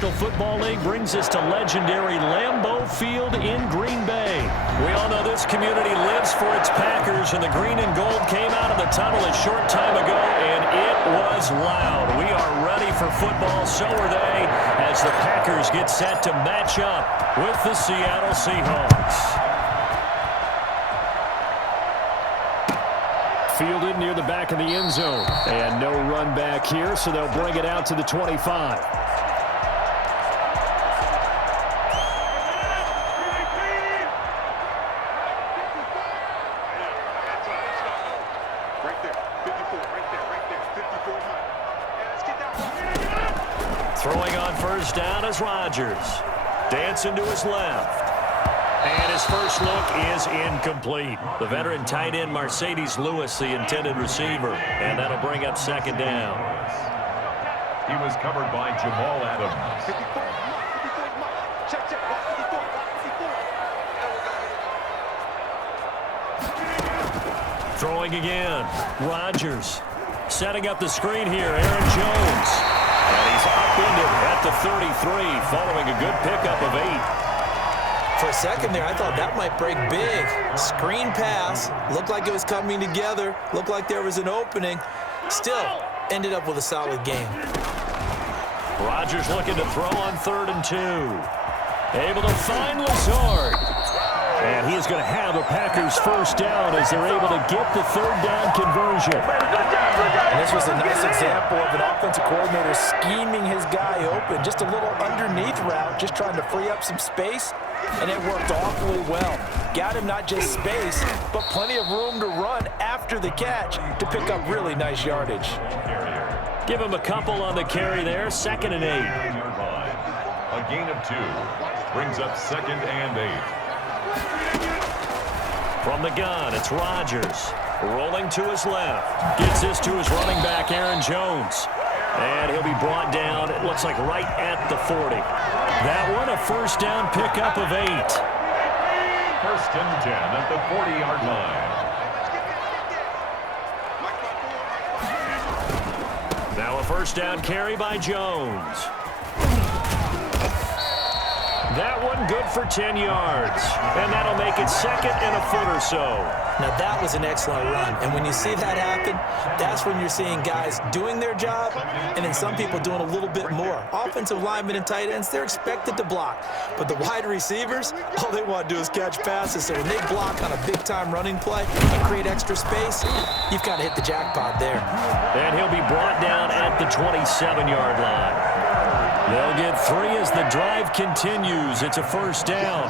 National Football League brings us to legendary Lambeau Field in Green Bay. We all know this community lives for its Packers, and the green and gold came out of the tunnel a short time ago, and it was loud. We are ready for football, so are they, as the Packers get set to match up with the Seattle Seahawks. Fielded near the back of the end zone. And no run back here, so they'll bring it out to the 25. Throwing on first down is Rodgers. Dancing to his left. And his first look is incomplete. The veteran tight end Mercedes Lewis, the intended receiver. And that'll bring up second down. He was covered by Jamal Adams. Throwing again. Rodgers setting up the screen here. Aaron Jones. And he's upended at the 33 following a good pickup of 8. For a second there, I thought that might break big. Screen pass. Looked like it was coming together. Looked like there was an opening. Still, ended up with a solid game. Rodgers looking to throw on 3rd and 2. Able to find Lazard. And he is going to have a Packers first down as they're able to get the 3rd down conversion. And this was a nice example of an offensive coordinator scheming his guy open. Just a little underneath route, just trying to free up some space. And it worked awfully well. Got him not just space, but plenty of room to run after the catch to pick up really nice yardage. Give him a couple on the carry there. 2nd and 8. A gain of 2 brings up 2nd and 8. From the gun, it's Rodgers. Rolling to his left. Gets this to his running back, Aaron Jones. And he'll be brought down, it looks like right at the 40. That one, a first down pickup of 8. 1st and 10 at the 40-yard line. Now a first down carry by Jones. That one good for 10 yards. And that'll make it 2nd and a foot or so. Now that was an excellent run. And when you see that happen, that's when you're seeing guys doing their job and then some people doing a little bit more. Offensive linemen and tight ends, they're expected to block. But the wide receivers, all they want to do is catch passes. So when they block on a big-time running play and create extra space, you've got to hit the jackpot there. And he'll be brought down at the 27-yard line. They'll get 3 as the drive continues. It's a first down.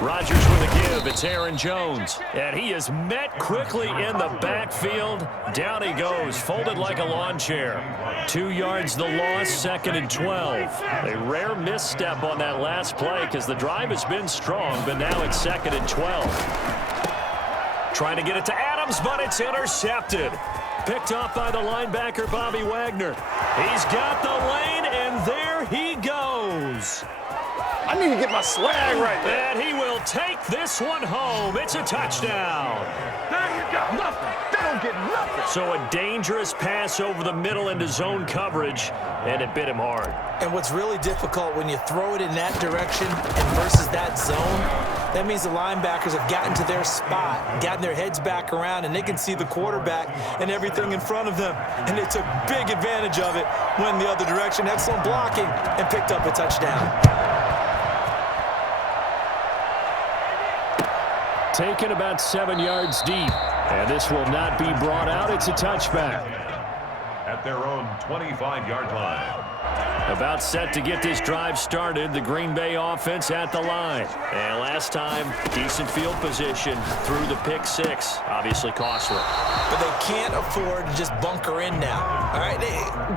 Rodgers with a give. It's Aaron Jones. And he is met quickly in the backfield. Down he goes, folded like a lawn chair. 2 yards the loss, 2nd and 12. A rare misstep on that last play because the drive has been strong, but now it's 2nd and 12. Trying to get it to Adams, but it's intercepted. Picked off by the linebacker, Bobby Wagner. He's got the lane, and there he goes. I need to get my swag right there. And he will take this one home. It's a touchdown. Now you got nothing. They don't get nothing. So a dangerous pass over the middle into zone coverage, and it bit him hard. And what's really difficult when you throw it in that direction and versus that zone, that means the linebackers have gotten to their spot, gotten their heads back around, and they can see the quarterback and everything in front of them. And they took big advantage of it, went the other direction, excellent blocking, and picked up a touchdown. Taken about 7 yards deep. And this will not be brought out. It's a touchback. At their own 25-yard line. About set to get this drive started. The Green Bay offense at the line. And last time, decent field position through the pick 6. Obviously costly. But they can't afford to just bunker in now. All right,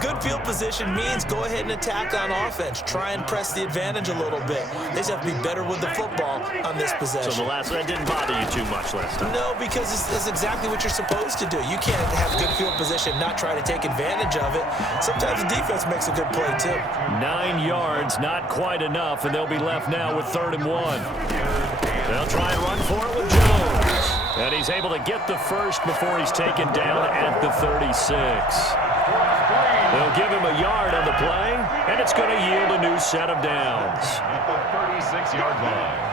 good field position means go ahead and attack on offense. Try and press the advantage a little bit. They just have to be better with the football on this possession. So that didn't bother you too much last time? No, because it's exactly what you're supposed to do. You can't have good field position, not try to take advantage of it. Sometimes the defense makes a good play, too. 9 yards, not quite enough, and they'll be left now with 3rd and 1. They'll try and run for it with Jones. And he's able to get the first before he's taken down at the 36. They'll give him a yard on the play, and it's going to yield a new set of downs. At the 36-yard line.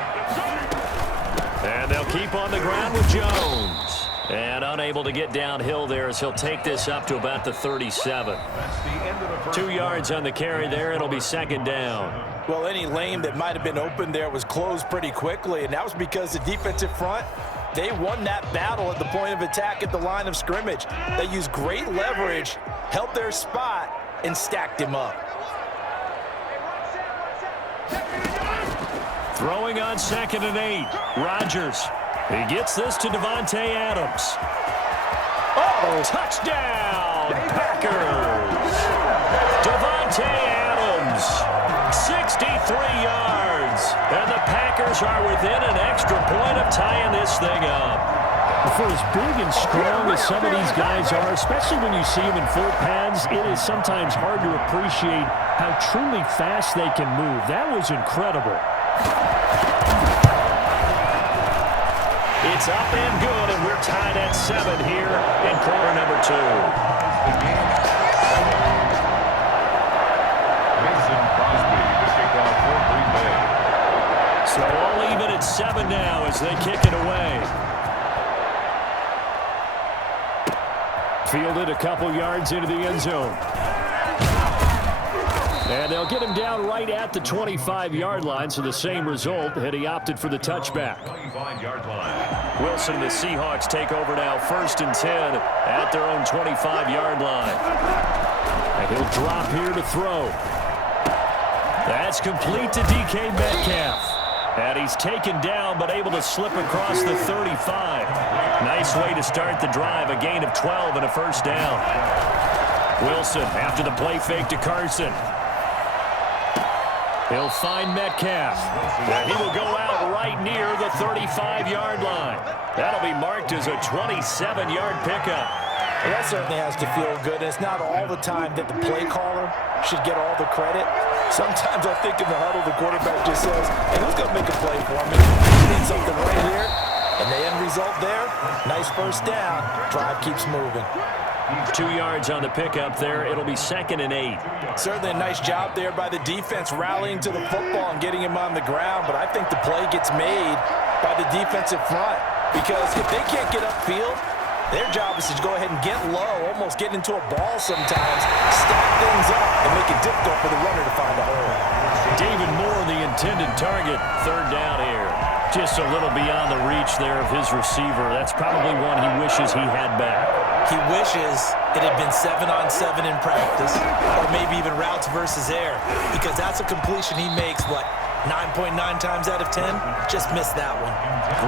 And they'll keep on the ground with Jones. And unable to get downhill there as he'll take this up to about the 37. That's the end of the first 2 yards on the carry there. It'll be second down. Well, any lane that might have been open there was closed pretty quickly, and that was because the defensive front, they won that battle at the point of attack at the line of scrimmage. They used great leverage, held their spot, and stacked him up. Throwing on 2nd and 8. Rodgers. He gets this to Davante Adams. Uh-oh. Touchdown, Packers. Davante Adams, 63 yards. And the Packers are within an extra point of tying this thing up. For as big and strong as some of these guys are, especially when you see them in full pads, it is sometimes hard to appreciate how truly fast they can move. That was incredible. It's up and good, and we're tied at 7 here in quarter number 2. Mason Crosby to kick off for Green Bay. So all even at 7 now as they kick it away. Fielded a couple yards into the end zone. And they'll get him down right at the 25-yard line, so the same result, and he opted for the touchback. 25-yard line. Wilson and the Seahawks take over now, 1st and 10 at their own 25-yard line. And he'll drop here to throw. That's complete to DK Metcalf. And he's taken down, but able to slip across the 35. Nice way to start the drive, a gain of 12 and a first down. Wilson after the play fake to Carson. He'll find Metcalf. And he will go out right near the 35-yard line. That'll be marked as a 27-yard pickup. Well, that certainly has to feel good. And it's not all the time that the play caller should get all the credit. Sometimes I think in the huddle, the quarterback just says, hey, who's going to make a play for me? I need something right here. And the end result there, nice first down. Drive keeps moving. 2 yards on the pickup there. It'll be 2nd and 8. Certainly a nice job there by the defense rallying to the football and getting him on the ground. But I think the play gets made by the defensive front. Because if they can't get upfield, their job is to go ahead and get low, almost get into a ball sometimes, stack things up, and make it difficult for the runner to find a hole. David Moore, the intended target. 3rd down here. Just a little beyond the reach there of his receiver. That's probably one he wishes he had back. He wishes it had been 7-on-7 in practice, or maybe even routes versus air, because that's a completion he makes, what, 9.9 times out of 10? Just missed that one.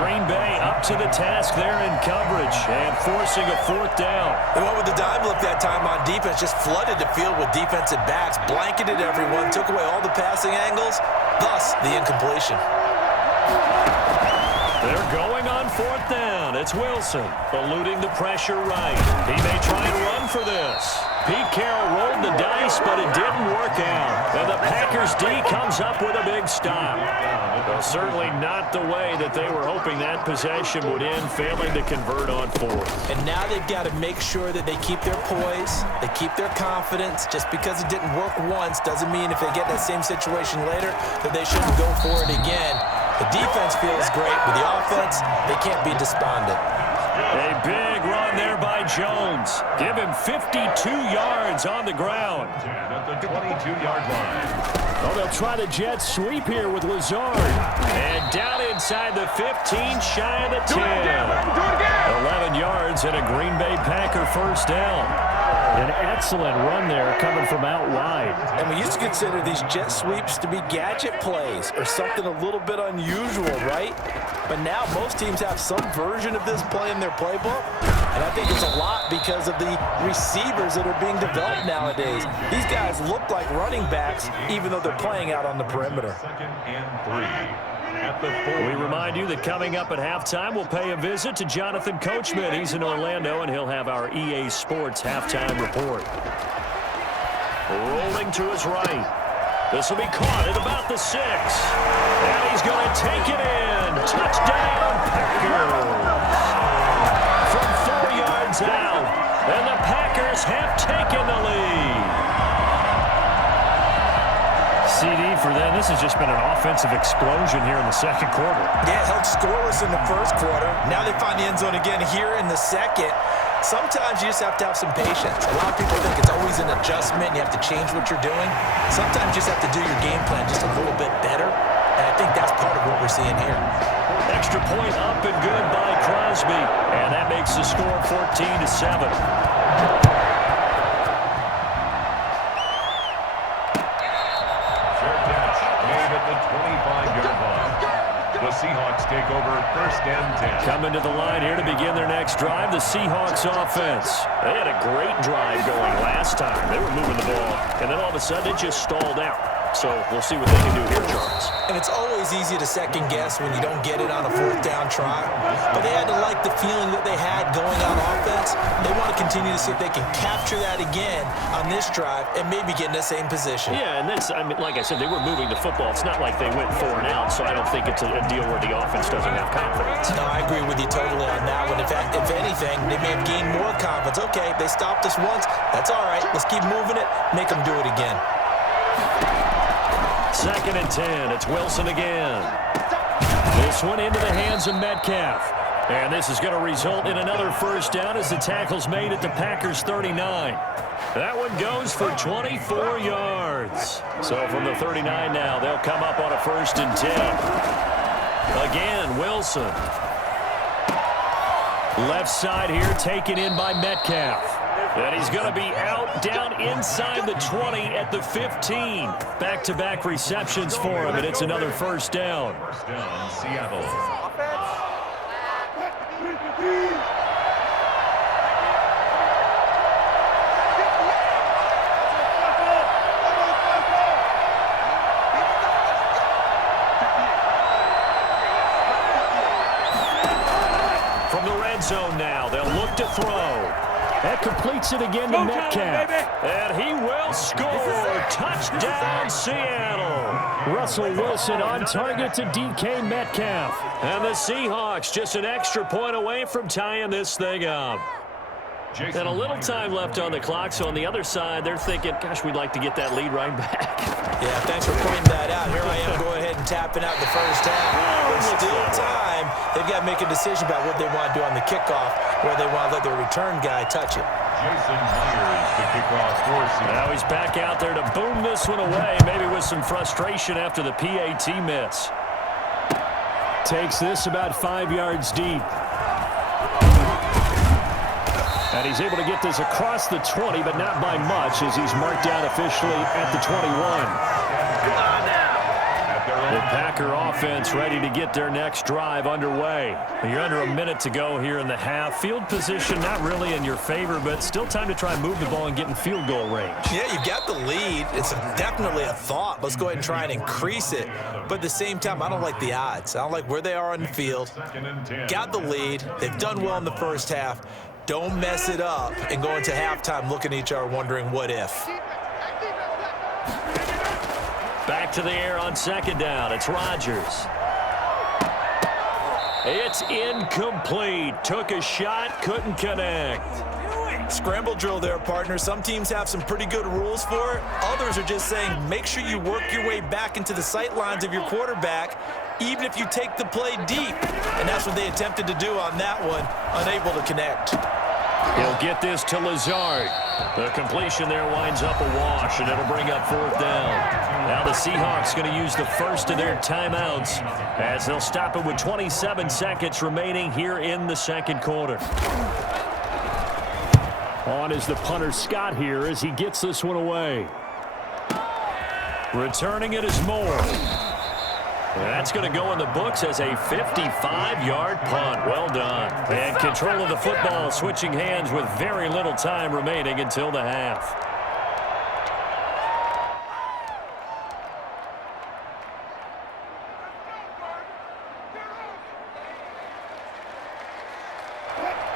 Green Bay up to the task there in coverage and forcing a 4th down. They went with the dime look that time on defense, just flooded the field with defensive backs, blanketed everyone, took away all the passing angles, thus the incompletion. They're going on 4th down. It's Wilson eluding the pressure right. He may try and run for this. Pete Carroll rolled the dice, but it didn't work out. And the Packers D comes up with a big stop. Well, certainly not the way that they were hoping that possession would end, failing to convert on 4th. And now they've got to make sure that they keep their poise, they keep their confidence. Just because it didn't work once doesn't mean if they get that same situation later that they shouldn't go for it again. The defense feels great, but the offense, they can't be despondent. A big run there by Jones. Give him 52 yards on the ground. At the 22-yard line. Oh, they'll try the jet sweep here with Lazard. And down inside the 15, shy of the 10. 11 yards and a Green Bay Packer first down. An excellent run there coming from out wide. And we used to consider these jet sweeps to be gadget plays or something a little bit unusual, right? But now most teams have some version of this play in their playbook. And I think it's a lot because of the receivers that are being developed nowadays. These guys look like running backs even though they're playing out on the perimeter. 2nd and 3. At the 4. We remind you that coming up at halftime, we'll pay a visit to Jonathan Coachman. He's in Orlando, and he'll have our EA Sports halftime report. Rolling to his right. This will be caught at about the 6. And he's going to take it in. Touchdown, Packers. From 4 yards out. And the Packers have taken the lead. this has just been an offensive explosion here in the second quarter. Yeah, held scoreless in the first quarter. Now they find the end zone again here in the second. Sometimes you just have to have some patience. A lot of people think it's always an adjustment. You have to change what you're doing. Sometimes you just have to do your game plan just a little bit better. And I think that's part of what we're seeing here. Extra point up and good by Crosby. And that makes the score 14-7. The Seahawks take over first and 10. Coming to the line here to begin their next drive, the Seahawks offense. They had a great drive going last time. They were moving the ball, and then all of a sudden it just stalled out. So we'll see what they can do here, Charles. And it's always easy to second guess when you don't get it on a fourth down try. But they had to like the feeling that they had going on offense. They want to continue to see if they can capture that again on this drive and maybe get in the same position. Yeah, and that's, I mean, like I said, they were moving the football. It's not like they went 4 and out, so I don't think it's a deal where the offense doesn't have confidence. No, I agree with you totally on that one. If anything, they may have gained more confidence. Okay, they stopped us once. That's all right. Let's keep moving it. Make them do it again. 2nd and 10. It's Wilson again. This one into the hands of Metcalf. And this is going to result in another first down as the tackle's made at the Packers' 39. That one goes for 24 yards. So from the 39 now, they'll come up on a 1st and 10. Again, Wilson. Left side here taken in by Metcalf. And he's going to be out down inside the 20 at the 15. Back-to-back receptions for him, and it's another first down. First down, Seattle. From the red zone now, they'll look to throw. That completes it again to Metcalf. And he will score. Touchdown, Seattle. Russell Wilson on target to DK Metcalf. And the Seahawks just an extra point away from tying this thing up. And a little time left on the clock, so on the other side, they're thinking, gosh, we'd like to get that lead right back. Yeah, thanks for pointing that out. Here I am going ahead and tapping out the first half. There's still time. They've got to make a decision about what they want to do on the kickoff, where they want to let their return guy touch it. Jason Myers, the kickoff for Seattle. Now he's back out there to boom this one away, maybe with some frustration after the PAT miss. Takes this about 5 yards deep. And he's able to get this across the 20, but not by much, as he's marked down officially at the 21. The Packer offense ready to get their next drive underway. You're under a minute to go here in the half. Field position not really in your favor, but still time to try and move the ball and get in field goal range. Yeah, you've got the lead. It's definitely a thought. Let's go ahead and try and increase it. But at the same time, I don't like the odds. I don't like where they are on the field. Got the lead. They've done well in the first half. Don't mess it up and go into halftime looking at each other wondering what if. Back to the air on 2nd down. It's Rodgers. It's incomplete. Took a shot, couldn't connect. Scramble drill there, partner. Some teams have some pretty good rules for it. Others are just saying make sure you work your way back into the sight lines of your quarterback, even if you take the play deep. And that's what they attempted to do on that one, unable to connect. He'll get this to Lazard. The completion there winds up a wash, and it'll bring up 4th down. Now the Seahawks going to use the first of their timeouts as they'll stop it with 27 seconds remaining here in the second quarter. On is the punter Scott here as he gets this one away. Returning it is Moore. That's going to go in the books as a 55-yard punt. Well done. And control of the football, switching hands with very little time remaining until the half.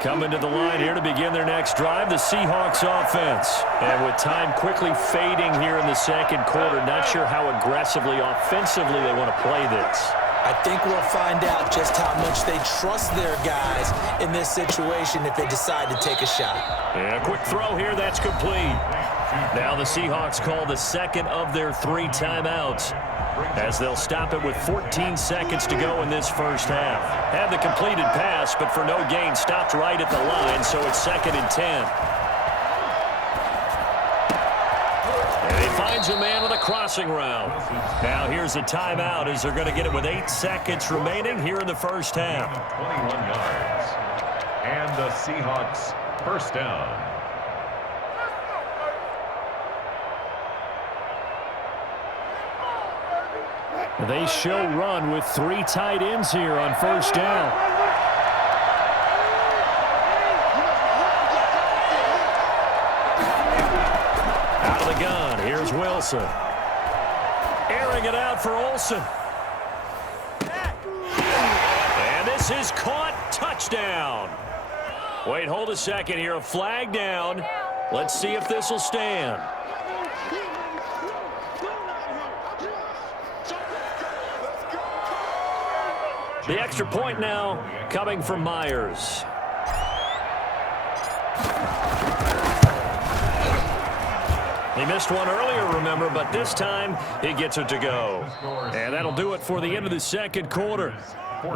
Coming to the line here to begin their next drive, the Seahawks offense. And with time quickly fading here in the second quarter, not sure how aggressively, offensively they want to play this. I think we'll find out just how much they trust their guys in this situation if they decide to take a shot. And a quick throw here, that's complete. Now the Seahawks call the second of their 3 timeouts. as they'll stop it with 14 seconds to go in this first half. Had the completed pass, but for no gain, stopped right at the line, so it's 2nd and 10. And he finds a man with a crossing route. Now here's a timeout as they're going to get it with 8 seconds remaining here in the first half. 21 yards. And the Seahawks first down. They show run with 3 tight ends here on first down. Out of the gun, here's Wilson. Airing it out for Olsen. And this is caught. Touchdown. Wait, hold a second here. A flag down. Let's see if this will stand. The extra point now coming from Myers. He missed one earlier, remember, but this time he gets it to go. And that'll do it for the end of the second quarter.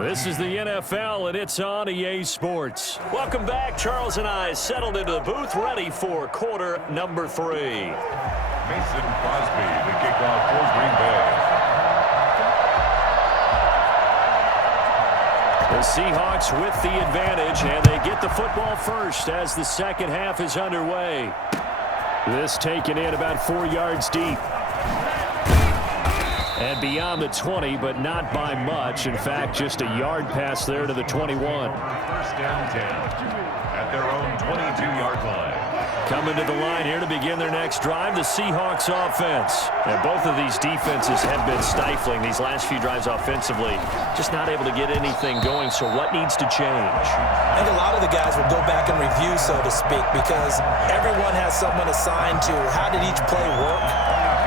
This is the NFL, and it's on EA Sports. Welcome back. Charles and I settled into the booth, ready for quarter number 3. Mason Crosby, the kickoff for Green Bay. The Seahawks with the advantage, and they get the football first as the second half is underway. This taken in about 4 yards deep. And beyond the 20, but not by much. In fact, just a yard pass there to the 21. First down 10 at their own 22-yard line. Coming to the line here to begin their next drive, the Seahawks offense. And both of these defenses have been stifling these last few drives offensively. Just not able to get anything going, so what needs to change? I think a lot of the guys will go back and review, so to speak, because everyone has someone assigned to how did each play work.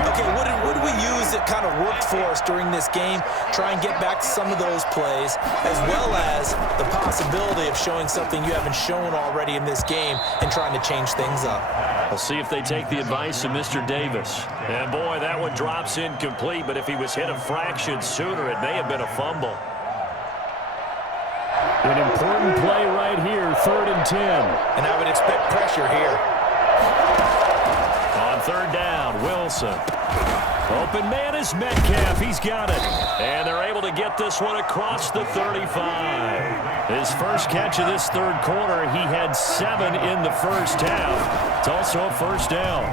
Okay, what did we use that kind of worked for us during this game? Try and get back to some of those plays, as well as the possibility of showing something you haven't shown already in this game and trying to change things up. We'll see if they take the advice of Mr. Davis. And boy, that one drops incomplete, but if he was hit a fraction sooner, it may have been a fumble. An important play right here, 3rd and 10. And I would expect pressure here. On 3rd down, Wilson. Open man is Metcalf. He's got it. And they're able to get this one across the 35. His first catch of this third quarter, he had 7 in the first half. It's also a first down.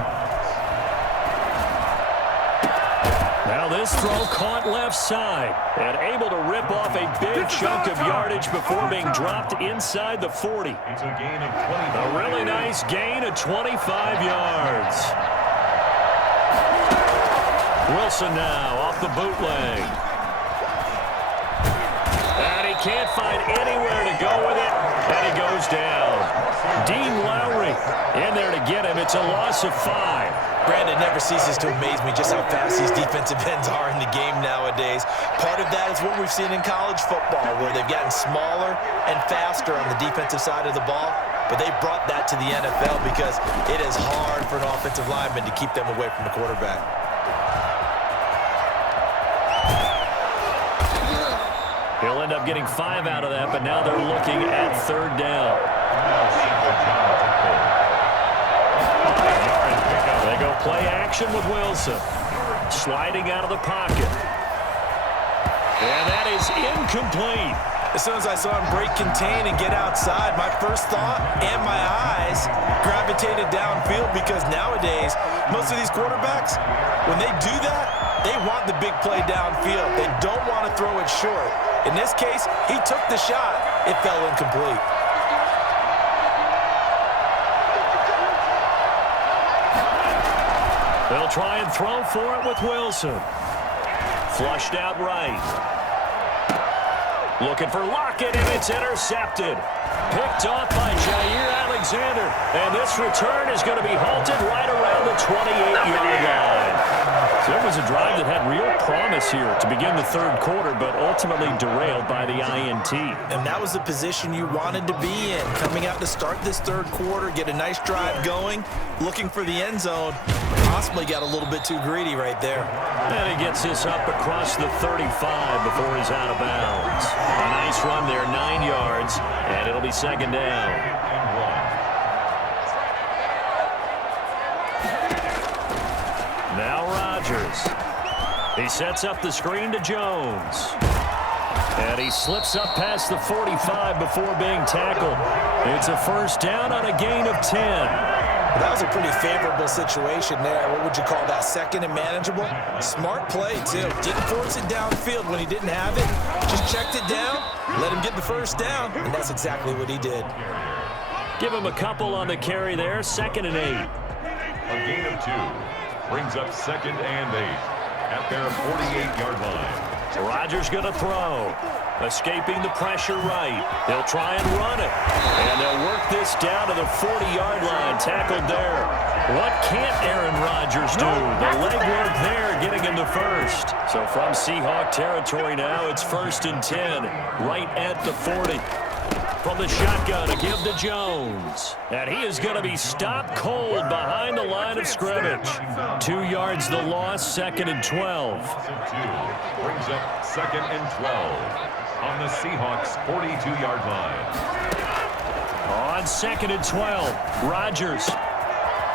Now this throw caught left side and able to rip off a big chunk of yardage before being dropped inside the 40. It's a gain of 25. A really nice gain of 25 yards. Wilson now off the bootleg. And he can't find anywhere to go with it, and he goes down. Dean Lowry in there to get him. It's a loss of 5. Brandon, never ceases to amaze me just how fast these defensive ends are in the game nowadays. Part of that is what we've seen in college football, where they've gotten smaller and faster on the defensive side of the ball, but they brought that to the NFL because it is hard for an offensive lineman to keep them away from the quarterback. He'll end up getting 5 out of that, but now they're looking at 3rd down. They go play action with Wilson. Sliding out of the pocket. And that is incomplete. As soon as I saw him break contain and get outside, my first thought and my eyes gravitated downfield, because nowadays, most of these quarterbacks, when they do that, they want the big play downfield. They don't want to throw it short. In this case, he took the shot. It fell incomplete. They'll try and throw for it with Wilson. Flushed out right. Looking for Lockett, and it's intercepted. Picked off by Jair Alexander. And this return is going to be halted right around the 28-yard line. So it was a drive that had real promise here to begin the third quarter, but ultimately derailed by the INT. And that was the position you wanted to be in. Coming out to start this third quarter, get a nice drive going, looking for the end zone. Possibly got a little bit too greedy right there. And he gets this up across the 35 before he's out of bounds. A nice run there, 9 yards, and it'll be second down. Now Rodgers. He sets up the screen to Jones. And he slips up past the 45 before being tackled. It's a first down on a gain of 10. That was a pretty favorable situation there. What would you call that? Second and manageable? Smart play, too. Didn't force it downfield when he didn't have it. Just checked it down, let him get the first down, and that's exactly what he did. Give him a couple on the carry there. Second and 8. A gain of 2 brings up second and 8 at their 48-yard line. Rodgers going to throw. Escaping the pressure right. They'll try and run it. And they'll work this down to the 40-yard line. Tackled there. What can't Aaron Rodgers do? The legwork there getting him the first. So from Seahawk territory now, it's first and 10. Right at the 40. From the shotgun, a give to Jones. And he is going to be stopped cold behind the line of scrimmage. 2 yards the loss, second and 12. Brings up second and 12 on the Seahawks' 42-yard line. On second and 12, Rodgers.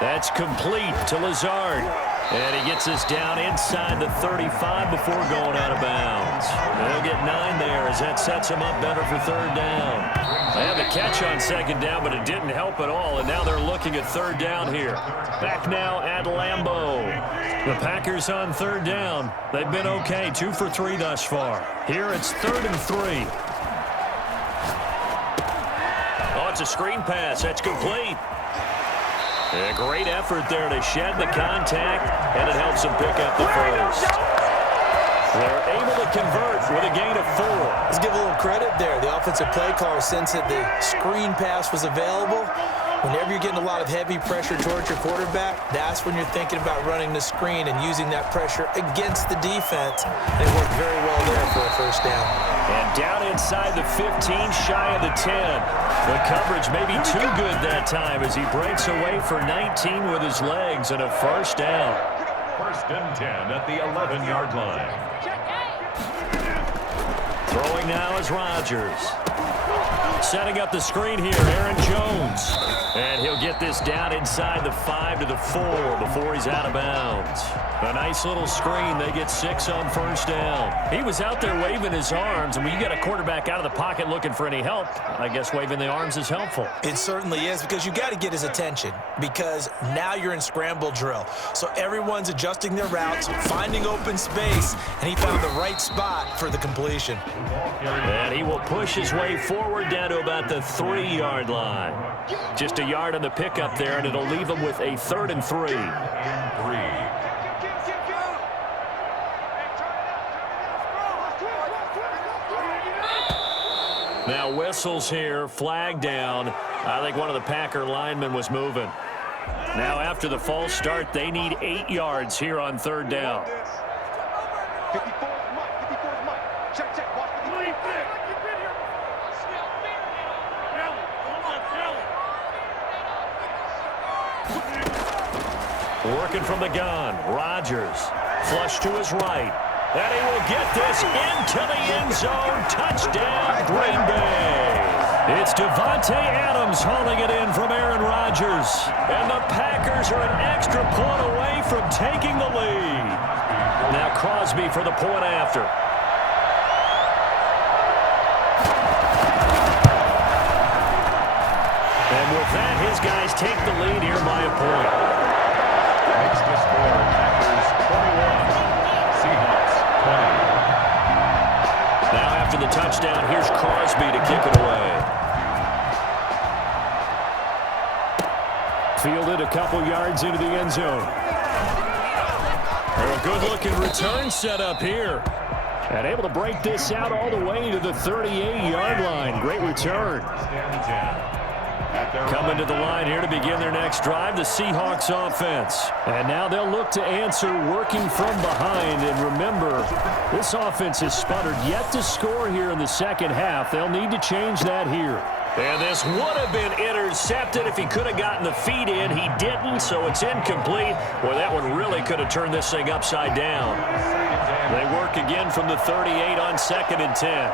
That's complete to Lazard. And he gets this down inside the 35 before going out of bounds. They'll get 9 there as that sets him up better for third down. They had the catch on second down, but it didn't help at all, and now they're looking at third down here. Back now at Lambeau. The Packers on third down. They've been okay, 2 for 3 thus far. Here it's third and 3. Oh, it's a screen pass. That's complete. A great effort there to shed the contact, and it helps them pick up the first. They're able to convert with a gain of 4. Let's give a little credit there. The offensive play caller sensed that the screen pass was available. Whenever you're getting a lot of heavy pressure towards your quarterback, that's when you're thinking about running the screen and using that pressure against the defense. And it worked very well there for a first down. And down inside the 15, shy of the 10. The coverage may be too good that time as he breaks away for 19 with his legs and a first down. First and 10 at the 11-yard line. Throwing now is Rodgers. Setting up the screen here, Aaron Jones. And he'll get this down inside the 5 to the 4 before he's out of bounds. A nice little screen. They get 6 on first down. He was out there waving his arms, and when you get a quarterback out of the pocket looking for any help, I guess waving the arms is helpful. It certainly is, because you got to get his attention, because now you're in scramble drill. So everyone's adjusting their routes, finding open space, and he found the right spot for the completion. And he will push his way forward down to about the 3-yard line. Just a yard on the pickup there, and it'll leave him with a third and 3. Now whistles here, flag down. I think one of the Packer linemen was moving. Now after the false start, they need 8 yards here on third down. Working from the gun, Rodgers. Flush to his right. And he will get this into the end zone. Touchdown, Green Bay. It's Devontae Adams hauling it in from Aaron Rodgers. And the Packers are an extra point away from taking the lead. Now Crosby for the point after. And with that, his guys take the lead here by a point. Makes the score Packers 21, Seahawks 20. Now after the touchdown, here's Crosby to kick it away. Fielded a couple yards into the end zone. A good-looking return set up here. And able to break this out all the way to the 38-yard line. Great return. Coming to the line here to begin their next drive, the Seahawks offense. And now they'll look to answer working from behind. And remember, this offense has sputtered yet to score here in the second half. They'll need to change that here. And this would have been intercepted if he could have gotten the feet in. He didn't, so it's incomplete. Boy, that one really could have turned this thing upside down. They work again from the 38 on 2nd and 10.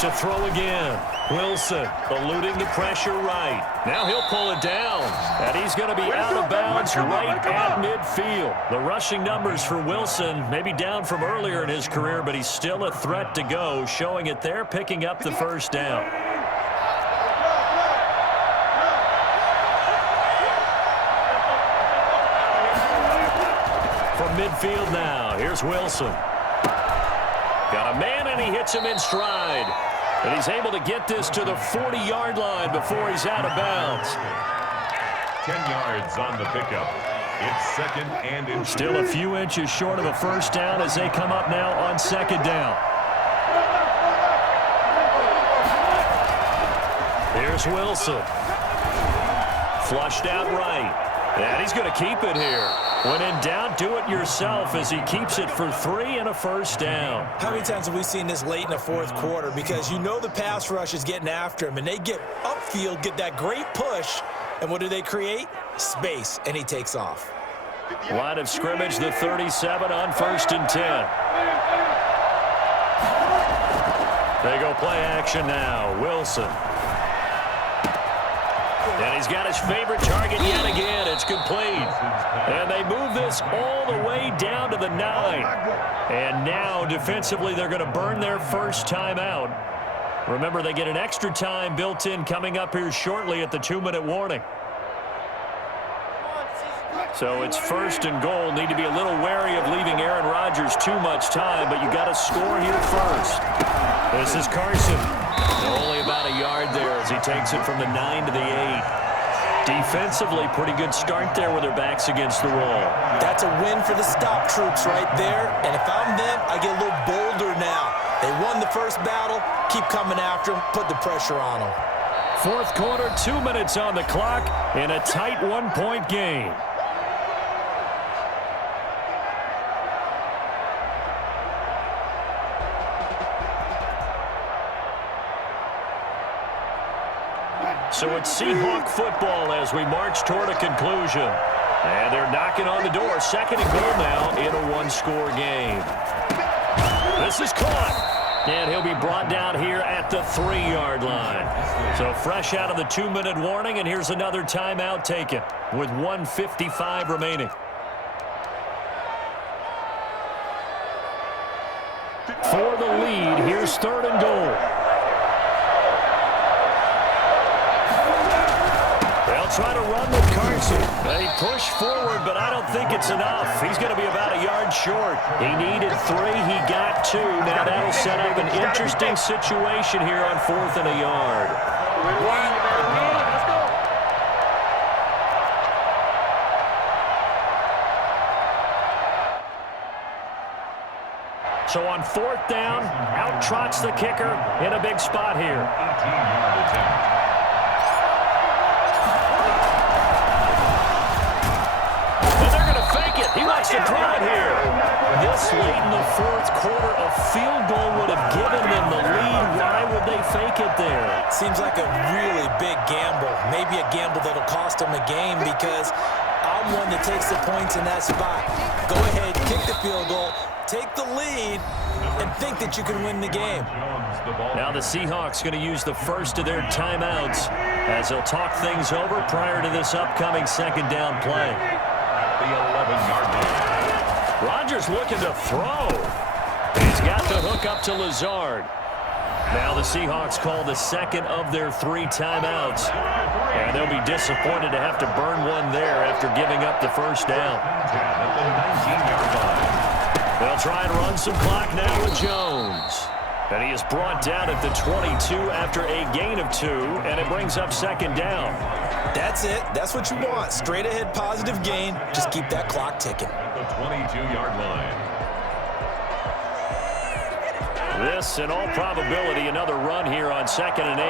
To throw again. Wilson eluding the pressure right. Now he'll pull it down. And he's going to be out of bounds right at midfield. The rushing numbers for Wilson maybe down from earlier in his career, but he's still a threat to go, showing it there, picking up the first down. From midfield now, here's Wilson. Got a man, and he hits him in stride. And he's able to get this to the 40-yard line before he's out of bounds. 10 yards on the pickup. It's 2nd and inches. Still a few inches short of a first down as they come up now on 2nd down. Here's Wilson. Flushed out right. And he's going to keep it here. When in doubt, do it yourself as he keeps it for 3 and a first down. How many times have we seen this late in the fourth quarter? Because you know the pass rush is getting after him, and they get upfield, get that great push, and what do they create? Space, and he takes off. Line of scrimmage, the 37 on 1st and 10. They go play action now. Wilson. And he's got his favorite target yet again. It's complete. And they move this all the way down to the 9. And now, defensively, they're going to burn their first timeout. Remember, they get an extra time built in coming up here shortly at the 2-minute warning. So it's 1st and goal. Need to be a little wary of leaving Aaron Rodgers too much time, but you got to score here first. This is Carson. Only about a yard there as he takes it from the 9 to the 8. Defensively, pretty good start there with their backs against the wall. That's a win for the stop troops right there. And if I'm them, I get a little bolder now. They won the first battle. Keep coming after them. Put the pressure on them. Fourth quarter, 2 minutes on the clock in a tight 1-point game. So it's Seahawk football as we march toward a conclusion. And they're knocking on the door. 2nd and goal now in a 1-score game. This is caught. And he'll be brought down here at the 3-yard line. So fresh out of the 2-minute warning, and here's another timeout taken with 1:55 remaining. For the lead, here's 3rd and goal. Try to run with Carson. They push forward, but I don't think it's enough. He's going to be about a yard short. He needed 3. He got 2. Now that'll set up an interesting situation here on 4th and a yard. So on 4th down, out trots the kicker in a big spot here. 18-yard attempt. He wants to throw it here. This late in the fourth quarter, a field goal would have given them the lead. Why would they fake it there? Seems like a really big gamble. Maybe a gamble that'll cost them the game because I'm one that takes the points in that spot. Go ahead, kick the field goal, take the lead, and think that you can win the game. Now the Seahawks going to use the first of their timeouts as they'll talk things over prior to this upcoming 2nd down play. The 11-yard line. Rodgers looking to throw. He's got the hook up to Lazard. Now the Seahawks call the 2nd of their 3 timeouts. And they'll be disappointed to have to burn one there after giving up the first down. At the 19-yard line. They'll try and run some clock now with Jones. And he is brought down at the 22 after a gain of 2, and it brings up 2nd down. That's it. That's what you want. Straight ahead, positive gain. Just keep that clock ticking. At the 22-yard line. This, in all probability, another run here on 2nd and 8.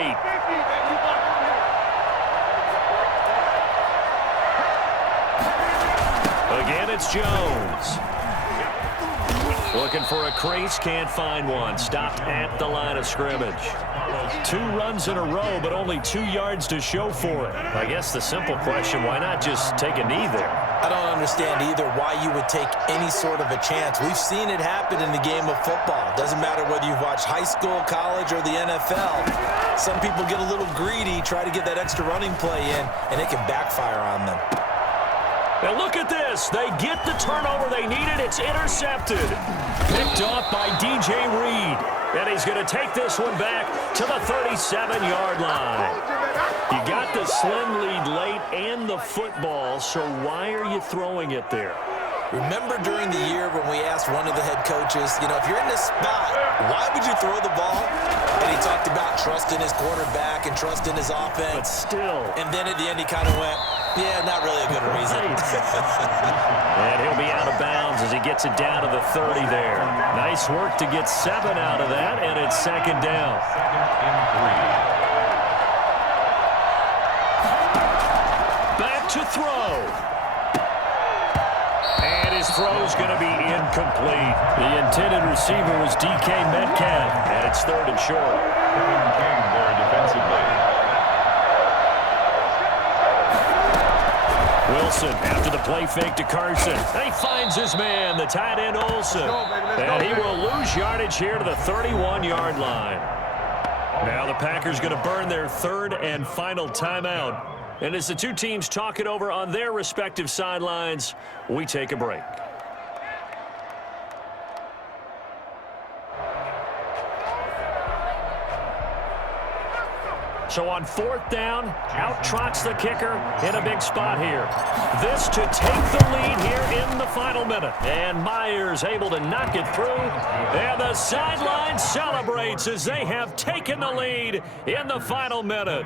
Again, it's Jones. Looking for a crease, can't find one. Stopped at the line of scrimmage. 2 runs in a row, but only 2 yards to show for it. I guess the simple question, why not just take a knee there? I don't understand either why you would take any sort of a chance. We've seen it happen in the game of football. Doesn't matter whether you've watched high school, college, or the NFL. Some people get a little greedy, try to get that extra running play in, and it can backfire on them. Now look at this. They get the turnover they needed. It's intercepted. Picked off by DJ Reed. And he's going to take this one back to the 37-yard line. You got the slim lead late and the football, so why are you throwing it there? Remember during the year when we asked one of the head coaches, you know, if you're in this spot, why would you throw the ball? And he talked about trusting his quarterback and trusting his offense. But still. And then at the end he kind of went, yeah, not really a good reason. And he'll be out of bounds as he gets it down to the 30 there. Nice work to get 7 out of that, and it's second down. Second and 3. Back to throw. And his throw's going to be incomplete. The intended receiver was DK Metcalf, and it's 3rd and short. King there defensively. Wilson after the play fake to Carson. And he finds his man, the tight end Olsen. And he will lose yardage here to the 31-yard line. Now the Packers going to burn their 3rd and final timeout. And as the two teams talk it over on their respective sidelines, we take a break. So on 4th down, out trots the kicker in a big spot here. This to take the lead here in the final minute. And Myers able to knock it through. And the sideline celebrates as they have taken the lead in the final minute.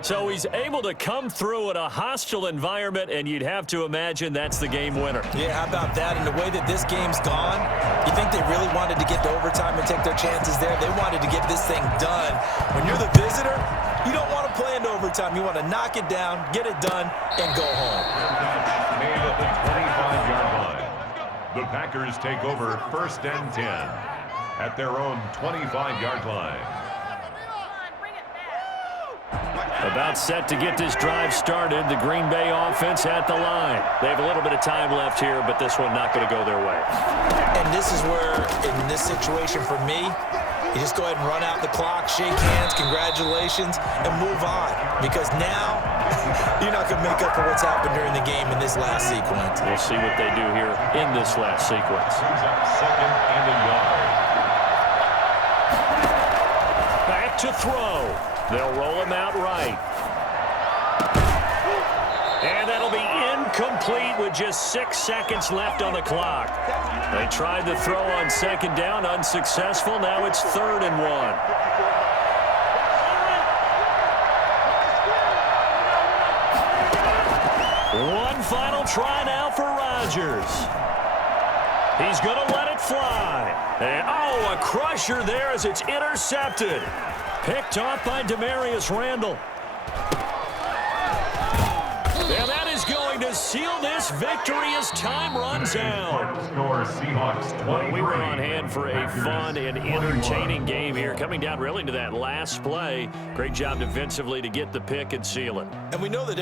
So he's able to come through in a hostile environment, and you'd have to imagine that's the game winner. Yeah, how about that? And the way that this game's gone, you think they really wanted to get to overtime and take their chances there? They wanted to get this thing done. When you're the visitor, you don't want to play into overtime. You want to knock it down, get it done, and go home. Made at the 25-yard line. The Packers take over 1st and 10 at their own 25-yard line. About set to get this drive started. The Green Bay offense at the line. They have a little bit of time left here, but this one not going to go their way. And this is where, in this situation for me, you just go ahead and run out the clock, shake hands, congratulations, and move on. Because now, you're not going to make up for what's happened during the game in this last sequence. We'll see what they do here in this last sequence. Brings up 2nd and a yard. Back to throw. They'll roll him out right. And that'll be incomplete with just 6 seconds left on the clock. They tried to throw on 2nd down, unsuccessful. Now it's 3rd and 1. One final try now for Rodgers. He's going to let it fly. And, oh, a crusher there as it's intercepted. Picked off by Demarius Randall. And that is going to seal this victory as time runs out. Score Seahawks 23. We were on hand for a fun and entertaining game here, coming down really to that last play. Great job defensively to get the pick and seal it. And we know that